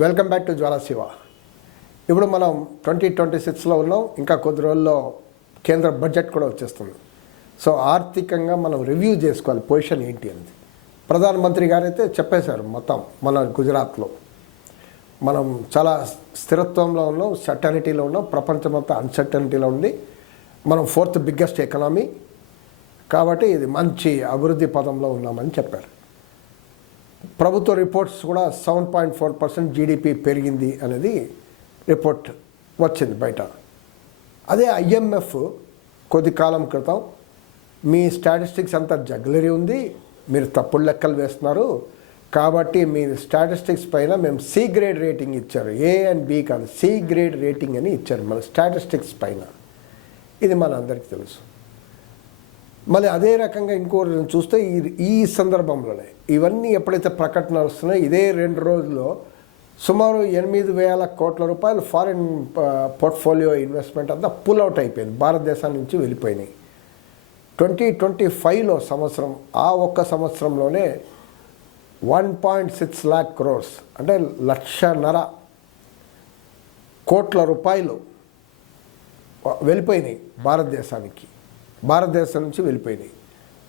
Welcome back to జ్వాలా శివ. ఇప్పుడు మనం 2026లో ఉన్నాం. ఇంకా కొద్ది రోజుల్లో కేంద్ర బడ్జెట్ కూడా వచ్చేస్తుంది. సో ఆర్థికంగా మనం రివ్యూ చేసుకోవాలి పొజిషన్ ఏంటి అనేది. ప్రధానమంత్రి గారు అయితే చెప్పేశారు మొత్తం. మన గుజరాత్లో మనం చాలా స్థిరత్వంలో ఉన్నాం, సర్టనిటీలో ఉన్నాం. ప్రపంచం మొత్తం అన్సర్టనిటీలో ఉంది. మనం 4th బిగ్గెస్ట్ ఎకనామీ కాబట్టి ఇది మంచి అభివృద్ధి పదంలో ఉన్నామని చెప్పారు. ప్రభుత్వ రిపోర్ట్స్ కూడా 7.4% జీడిపి పెరిగింది అనేది రిపోర్ట్ వచ్చింది బయట. అదే IMF కొద్ది కాలం క్రితం మీ స్టాటిస్టిక్స్ అంతా జగ్లరీ ఉంది, మీరు తప్పుడు లెక్కలు వేస్తున్నారు, కాబట్టి మీ స్టాటిస్టిక్స్ పైన మేము C గ్రేడ్ రేటింగ్ ఇచ్చారు. A and B కాదు, C గ్రేడ్ రేటింగ్ అని ఇచ్చారు మన స్టాటిస్టిక్స్ పైన. ఇది మన అందరికీ తెలుసు. మళ్ళీ అదే రకంగా ఇంకోటి చూస్తే ఈ సందర్భంలోనే ఇవన్నీ ఎప్పుడైతే ప్రకటన వస్తున్నాయో ఇదే 2 రోజుల్లో సుమారు 8,000 కోట్ల రూపాయలు ఫారిన్ పోర్ట్ఫోలియో ఇన్వెస్ట్మెంట్ అంతా పుల్ అవుట్ అయిపోయింది, భారతదేశం నుంచి వెళ్ళిపోయినాయి. 2025లో సంవత్సరం, ఆ ఒక్క సంవత్సరంలోనే 1.6 lakh crores అంటే 1,50,000 కోట్ల రూపాయలు వెళ్ళిపోయినాయి భారతదేశం నుంచి వెళ్ళిపోయినాయి.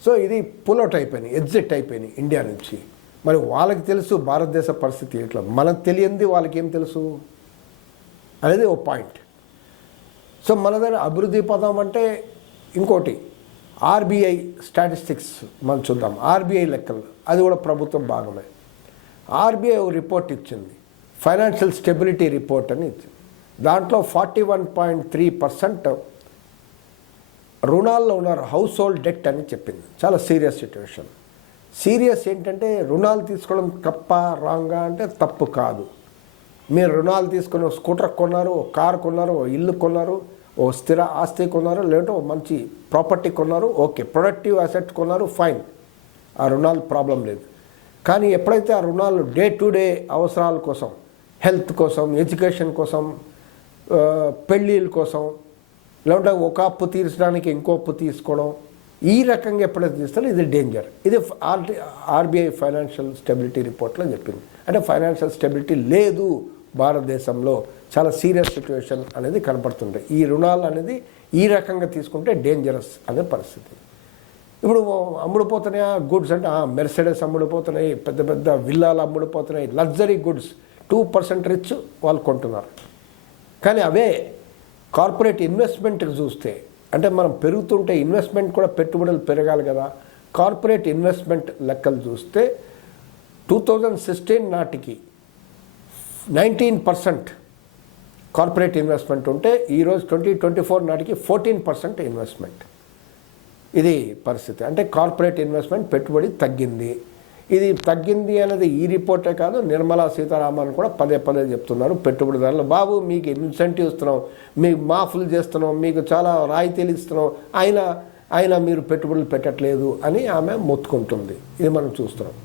సో ఇది పుల్అవుట్ అయిపోయినాయి, ఎగ్జిట్ అయిపోయినాయి ఇండియా నుంచి. మరి వాళ్ళకి తెలుసు భారతదేశ పరిస్థితి ఎట్లా, మనకు తెలియంది వాళ్ళకి ఏం తెలుసు అనేది ఓ పాయింట్. సో మన దగ్గర అభివృద్ధి పదం అంటే ఇంకోటి RBI స్టాటిస్టిక్స్ మనం చూద్దాం. RBI లెక్కలు అది కూడా ప్రభుత్వం భాగమే. RBI ఒక రిపోర్ట్ ఇచ్చింది, ఫైనాన్షియల్ స్టెబిలిటీ రిపోర్ట్ అని ఇచ్చింది. దాంట్లో 41.3% రుణాల్లో ఉన్నారు, హౌస్ హోల్డ్ డెట్ అని చెప్పింది. చాలా సీరియస్ సిచ్యువేషన్. సీరియస్ ఏంటంటే రుణాలు తీసుకోవడం తప్ప రాంగా అంటే తప్పు కాదు. మీరు రుణాలు తీసుకుని స్కూటర్ కొన్నారు, కారు కొన్నారు, ఇల్లు కొన్నారు, ఓ స్థిర ఆస్తి కొన్నారు, లేదంటే ఓ మంచి ప్రాపర్టీ కొన్నారు, ఓకే, ప్రొడక్టివ్ అసెట్ కొన్నారు, ఫైన్, ఆ రుణాలు ప్రాబ్లం లేదు. కానీ ఎప్పుడైతే ఆ రుణాలు డే టు డే అవసరాల కోసం, హెల్త్ కోసం, ఎడ్యుకేషన్ కోసం, పెళ్ళిళ్ళ కోసం, లేదంటే ఒక అప్పు తీర్చడానికి ఇంకో అప్పు తీసుకోవడం, ఈ రకంగా ఎప్పుడైతే తీస్తారో ఇది డేంజర్. ఇది RBI ఫైనాన్షియల్ స్టెబిలిటీ రిపోర్ట్లో చెప్పింది. అంటే ఫైనాన్షియల్ స్టెబిలిటీ లేదు భారతదేశంలో, చాలా సీరియస్ సిచ్యువేషన్ అనేది కనపడుతుంది. ఈ రుణాలు అనేది ఈ రకంగా తీసుకుంటే డేంజరస్ అనే పరిస్థితి. ఇప్పుడు అమ్ముడుపోతున్నాయా గుడ్స్ అంటే మెర్సిడెస్ అమ్ముడుపోతున్నాయి, పెద్ద పెద్ద విల్లాలు అమ్ముడుపోతున్నాయి, లగ్జరీ గుడ్స్, 2% రిచ్ వాళ్ళు కొంటున్నారు. కానీ అవే కార్పొరేట్ ఇన్వెస్ట్మెంట్కి చూస్తే, అంటే మనం పెరుగుతుంటే ఇన్వెస్ట్మెంట్ కూడా, పెట్టుబడులు పెరగాలి కదా. కార్పొరేట్ ఇన్వెస్ట్మెంట్ లెక్కలు చూస్తే 2016 నాటికి 19% కార్పొరేట్ ఇన్వెస్ట్మెంట్ ఉంటే ఈరోజు 2024 నాటికి 14% ఇన్వెస్ట్మెంట్. ఇది పరిస్థితి. అంటే కార్పొరేట్ ఇన్వెస్ట్మెంట్ పెట్టుబడి తగ్గింది. ఇది తగ్గింది అనేది ఈ రిపోర్టే కాదు, నిర్మలా సీతారామన్ కూడా పదే చెప్తున్నారు. పెట్టుబడిదారులు, బాబు మీకు ఇన్సెంటివ్ ఇస్తున్నాం, మీకు మాఫులు చేస్తున్నాం, మీకు చాలా రాయితీలు ఇస్తున్నాం, అయినా మీరు పెట్టుబడులు పెట్టట్లేదు అని ఆమె మొత్తుకుంటుంది. ఇది మనం చూస్తున్నాం.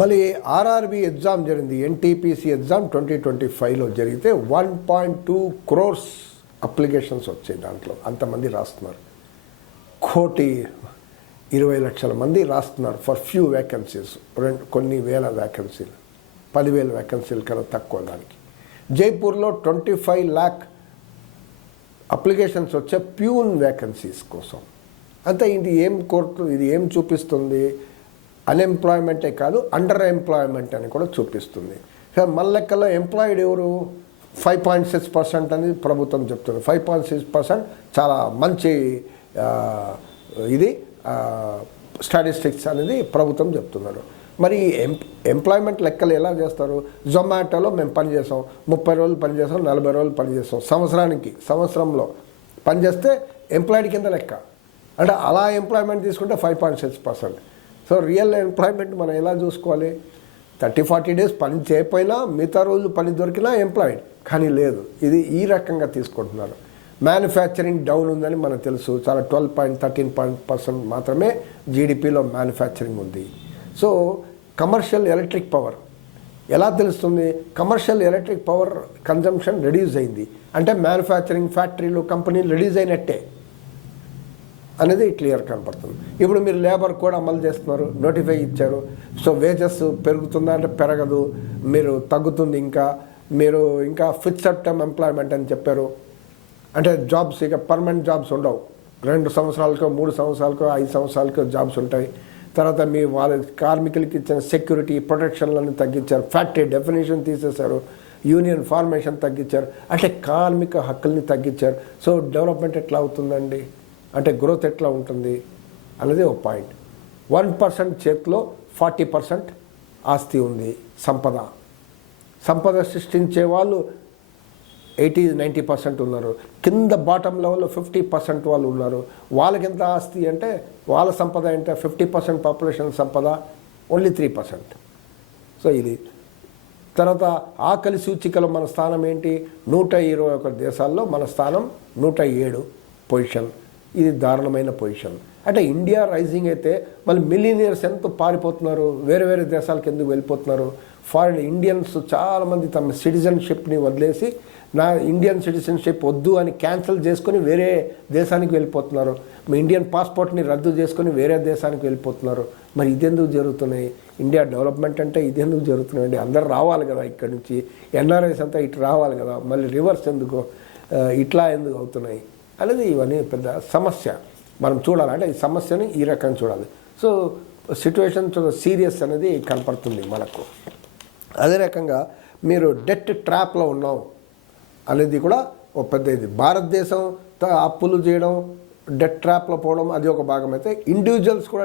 మళ్ళీ RRB ఎగ్జామ్ జరిగింది, NTPC ఎగ్జామ్ 2025లో జరిగితే 1.2 crores అప్లికేషన్స్ వచ్చాయి. దాంట్లో అంతమంది రాస్తున్నారు, 1,20,00,000 మంది రాస్తున్నారు ఫర్ ఫ్యూ వేకెన్సీస్, కొన్ని వేల వేకెన్సీలు, 10,000 వేకెన్సీలు కన్నా తక్కువ. దానికి జైపూర్లో 25 lakh అప్లికేషన్స్ వచ్చే ప్యూన్ వేకెన్సీస్ కోసం. అంతే. ఇది ఏం చూపిస్తుంది? అన్ఎంప్లాయ్మెంటే కాదు, అండర్ ఎంప్లాయ్మెంట్ అని కూడా చూపిస్తుంది. మన లెక్కల్లో ఎంప్లాయిడ్ ఎవరు? 5.6% అని ప్రభుత్వం చెప్తుంది. 5.6% చాలా మంచి ఇది స్టాటిస్టిక్స్ అనేది ప్రభుత్వం చెప్తున్నారు. మరి ఎంప్లాయ్మెంట్ లెక్కలు ఎలా చేస్తారు? జొమాటోలో మేము పనిచేసాం, 30 రోజులు పనిచేసాం, 40 రోజులు పనిచేస్తాం, సంవత్సరంలో పనిచేస్తే ఎంప్లాయిడ్ కింద లెక్క. అంటే అలా ఎంప్లాయ్మెంట్ తీసుకుంటే 5.6%. సో రియల్ ఎంప్లాయ్మెంట్ మనం ఎలా చూసుకోవాలి? 30-40 డేస్ పని చేయకపోయినా, మిగతా రోజులు పని దొరికినా ఎంప్లాయిడ్, కానీ లేదు. ఇది ఈ రకంగా తీసుకుంటున్నారు. మ్యానుఫ్యాక్చరింగ్ డౌన్ ఉందని మనకు తెలుసు. చాలా 12.13% మాత్రమే జీడిపిలో మ్యానుఫ్యాక్చరింగ్ ఉంది. సో కమర్షియల్ ఎలక్ట్రిక్ పవర్ ఎలా తెలుస్తుంది? Commercial electric power consumption reduce అయింది అంటే మ్యానుఫ్యాక్చరింగ్ ఫ్యాక్టరీలు, కంపెనీలు రెడ్యూస్ అయినట్టే. అనేది క్లియర్ కనపడుతుంది. ఇప్పుడు మీరు లేబర్ కూడా అమలు చేస్తున్నారు, నోటిఫై ఇచ్చారు. సో వేజెస్ పెరుగుతుందా అంటే పెరగదు, మీరు తగ్గుతుంది. మీరు ఇంకా ఫిక్స్డ్ టర్మ్ ఎంప్లాయ్మెంట్ అని చెప్పారు. అంటే జాబ్స్ ఇక పర్మనెంట్ జాబ్స్ ఉండవు. 2 సంవత్సరాలకో 3 సంవత్సరాలకో 5 సంవత్సరాలకో జాబ్స్ ఉంటాయి. తర్వాత మీ వాళ్ళ కార్మికులకి ఇచ్చిన సెక్యూరిటీ ప్రొటెక్షన్లను తగ్గించారు. ఫ్యాక్టరీ డెఫినేషన్ తీసేశారు. యూనియన్ ఫార్మేషన్ తగ్గించారు. అంటే కార్మిక హక్కుల్ని తగ్గించారు. సో డెవలప్మెంట్ ఎట్లా అవుతుందండి, అంటే గ్రోత్ ఎట్లా ఉంటుంది అనేది ఒక పాయింట్. 1% చేతిలో 40% ఆస్తి ఉంది. సంపద సృష్టించే వాళ్ళు 80-90% ఉన్నారు. కింద బాటమ్ లెవెల్లో 50% వాళ్ళు ఉన్నారు. వాళ్ళకి ఎంత ఆస్తి అంటే వాళ్ళ సంపద అంటే 50% పాపులేషన్ సంపద ఓన్లీ 3%. సో ఇది తర్వాత ఆకలి సూచికలో మన స్థానం ఏంటి, 121 దేశాల్లో మన స్థానం 107 పొజిషన్. ఇది దారుణమైన పొజిషన్. అంటే ఇండియా రైజింగ్ అయితే మళ్ళీ మిలియనియర్స్ ఎంత పారిపోతున్నారు, వేరే వేరే దేశాలకు ఎందుకు వెళ్ళిపోతున్నారు. ఫారిన్ ఇండియన్స్ చాలామంది తమ సిటిజన్షిప్ని వదిలేసి నా ఇండియన్ సిటిజన్షిప్ వద్దు అని క్యాన్సిల్ చేసుకొని వేరే దేశానికి వెళ్ళిపోతున్నారు. మీ ఇండియన్ పాస్పోర్ట్ని రద్దు చేసుకొని వేరే దేశానికి వెళ్ళిపోతున్నారు. మరి ఇదెందుకు జరుగుతున్నాయి? ఇండియా డెవలప్మెంట్ అంటే ఇదెందుకు జరుగుతున్నాయండి? అందరు రావాలి కదా ఇక్కడి నుంచి, ఎన్ఆర్ఐస్ అంతా ఇటు రావాలి కదా, మళ్ళీ రివర్స్ ఎందుకు ఇట్లా ఎందుకు అవుతున్నాయి అనేది ఇవన్నీ పెద్ద సమస్య. మనం చూడాలి, అంటే ఈ సమస్యని ఈ రకంగా చూడాలి. సో సిచ్యువేషన్ చాలా సీరియస్ అనేది కనపడుతుంది మనకు. అదే రకంగా మీరు డెట్ ట్రాప్లో ఉన్నాం అనేది కూడా ఒక పెద్ద ఇది. భారతదేశం అప్పులు చేయడం, డెట్ ట్రాప్లో పోవడం అది ఒక భాగం అయితే, ఇండివిజువల్స్ కూడా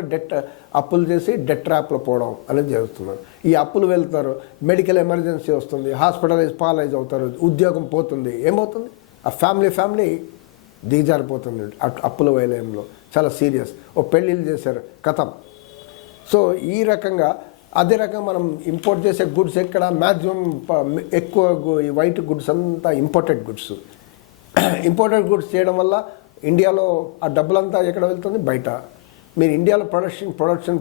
అప్పులు చేసి డెట్ ట్రాప్లో పోవడం అనేది జరుగుతున్నారు. ఈ అప్పులు వెళ్తారు, మెడికల్ ఎమర్జెన్సీ వస్తుంది, పాలైజ్ అవుతారు, ఉద్యోగం పోతుంది, ఏమవుతుంది? ఆ ఫ్యామిలీ దిగజారిపోతుంది అప్పుల వలయంలో. చాలా సీరియస్. ఓ పెళ్ళిళ్ళు చేశారు, కథం. సో ఈ రకంగా అదే రకంగా మనం ఇంపోర్ట్ చేసే గుడ్స్ ఎక్కడ మ్యాక్సిమం ఎక్కువ ఈ వైట్ గుడ్స్ అంతా ఇంపోర్టెడ్ గుడ్స్ చేయడం వల్ల ఇండియాలో ఆ డబ్బులంతా ఎక్కడ వెళ్తుంది? బయట. మీరు ఇండియాలో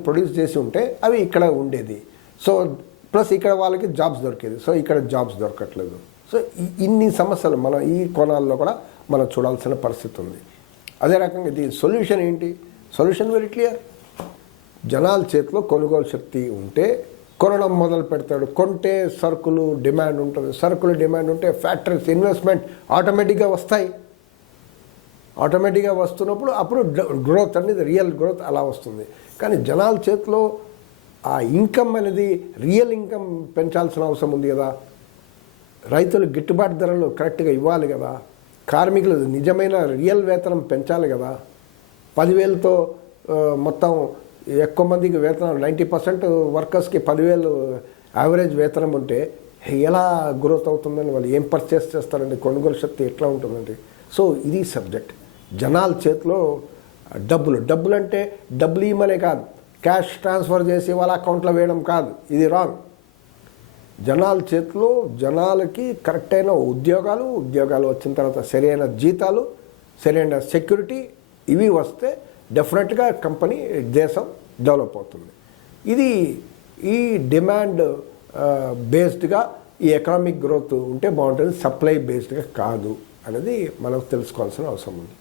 ప్రొడ్యూస్ చేసి ఉంటే అవి ఇక్కడ ఉండేది. సో ప్లస్ ఇక్కడ వాళ్ళకి జాబ్స్ దొరికేది. సో ఇక్కడ జాబ్స్ దొరకట్లేదు. సో ఇన్ని సమస్యలు మనం ఈ కోణాల్లో కూడా మనం చూడాల్సిన పరిస్థితి ఉంది. అదే రకంగా ఇది సొల్యూషన్ ఏంటి? Solution very clear. జనాల చేతిలో కొనుగోలు శక్తి ఉంటే కొనడం మొదలు పెడతాడు. కొంటే సరుకులు డిమాండ్ ఉంటుంది. సరుకులు డిమాండ్ ఉంటే ఫ్యాక్టరీస్ ఇన్వెస్ట్మెంట్ ఆటోమేటిక్గా వస్తాయి. ఆటోమేటిక్గా వస్తున్నప్పుడు అప్పుడు గ్రోత్ అనేది రియల్ గ్రోత్ అలా వస్తుంది. కానీ జనాల చేతిలో ఆ ఇన్కమ్ అనేది రియల్ ఇన్కమ్ పెంచాల్సిన అవసరం ఉంది కదా. రైతులు గిట్టుబాటు ధరలు కరెక్ట్గా ఇవ్వాలి కదా. కార్మికులు నిజమైన రియల్ వేతనం పెంచాలి కదా. 10,000తో మొత్తం ఎక్కువ మందికి వేతనం 90% వర్కర్స్కి 10,000 యావరేజ్ వేతనం ఉంటే ఎలా గ్రోత్ అవుతుందని వాళ్ళు ఏం పర్చేస్ చేస్తారండి? కొనుగోలు శక్తి ఎట్లా ఉంటుందండి? సో ఇది సబ్జెక్ట్. జనాల చేతిలో డబ్బులు అంటే డబ్బులు ఇవ్వమనే కాదు, క్యాష్ ట్రాన్స్ఫర్ చేసి వాళ్ళ అకౌంట్లో వేయడం కాదు, ఇది రాంగ్. జనాల చేతిలో జనాలకి కరెక్ట్ అయిన ఉద్యోగాలు వచ్చిన తర్వాత సరైన జీతాలు, సరైన సెక్యూరిటీ ఇవి వస్తే డెఫినెట్గా కంపెనీ దేశం డెవలప్ అవుతుంది. ఇది ఈ డిమాండ్ బేస్డ్గా ఈ ఎకనామిక్ గ్రోత్ ఉంటే బాగుంటుంది, సప్లై బేస్డ్గా కాదు అనేది మనకు తెలుసుకోవాల్సిన అవసరం ఉంది.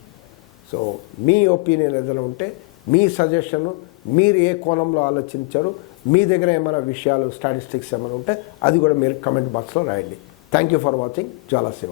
సో మీ ఒపీనియన్ ఏదైనా ఉంటే, మీ సజెషను, మీరు ఏ కోణంలో ఆలోచించారు, మీ దగ్గర ఏమైనా విషయాలు స్టాటిస్టిక్స్ ఏమైనా ఉంటే అది కూడా మీరు కమెంట్ బాక్స్లో రాయండి. Thank you for watching Jwala Shiva.